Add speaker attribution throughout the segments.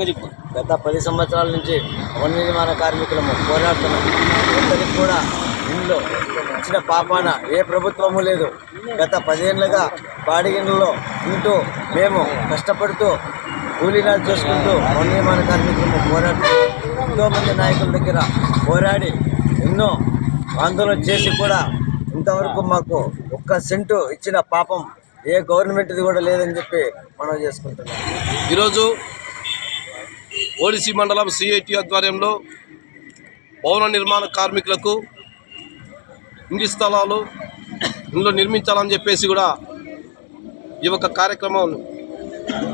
Speaker 1: చెప్పు.
Speaker 2: గత పది సంవత్సరాల నుంచి వన నిర్మాణ కార్మికులము పోరాడుతున్నాం. ఒక్కరికి కూడా ఇంట్లో ఇచ్చిన పాపాన ఏ ప్రభుత్వము లేదు. గత పదేళ్ళగా బాడిగిన్లలో ఉంటూ మేము కష్టపడుతూ కూలీనాలు చేసుకుంటూ వన నిర్మాణ కార్మికులము పోరాడుతూ ఎంతోమంది నాయకుల దగ్గర పోరాడి ఎన్నో ఆందోళన చేసి కూడా ఇంతవరకు మాకు ఒక్క సెంటు ఇచ్చిన పాపం ఏ గవర్నమెంట్ది కూడా లేదని చెప్పి మనం చేసుకుంటున్నాం.
Speaker 1: ఈరోజు ఓడిసి మండలం సిఐటి ఆధ్వర్యంలో భవన నిర్మాణ కార్మికులకు ఇంటి స్థలాలు ఇందులో నిర్మించాలని చెప్పేసి కూడా ఈ యొక్క కార్యక్రమం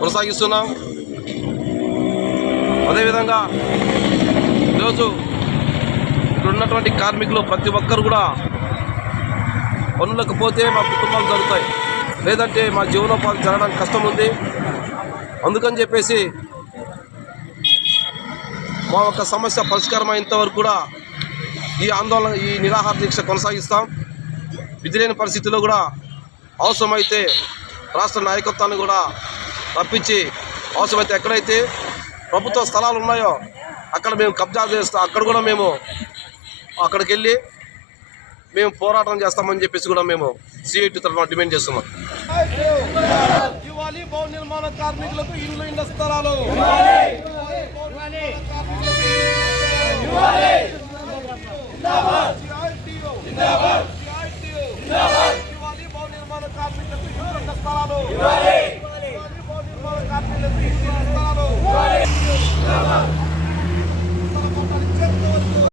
Speaker 1: కొనసాగిస్తున్నాం. అదేవిధంగా ఈరోజు ఇక్కడ ఉన్నటువంటి కార్మికులు ప్రతి ఒక్కరు కూడా పనులకు పోతే మా కుటుంబాలు జరుగుతాయి. లేదంటే మా జీవనోపాధి జరగడానికి కష్టం ఉంది. అందుకని చెప్పేసి మా యొక్క సమస్య పరిష్కారం అయ్యేంత వరకు కూడా ఈ ఆందోళన ఈ నిరాహార దీక్ష కొనసాగిస్తాం. విధులేని పరిస్థితుల్లో కూడా అవసరమైతే రాష్ట్ర నాయకత్వాన్ని కూడా తప్పించి అవసరమైతే ఎక్కడైతే ప్రభుత్వ స్థలాలు ఉన్నాయో అక్కడ మేము కబ్జా చేస్తాం అక్కడ కూడా మేము అక్కడికి వెళ్ళి మేము పోరాటం చేస్తామని చెప్పేసి కూడా మేము సిఐటి తరఫున డిమాండ్ చేస్తున్నాం. ఇవ్వాలి భవన నిర్మాణ కార్మికులకు ఇల్లు ఇండ స్థలాలు.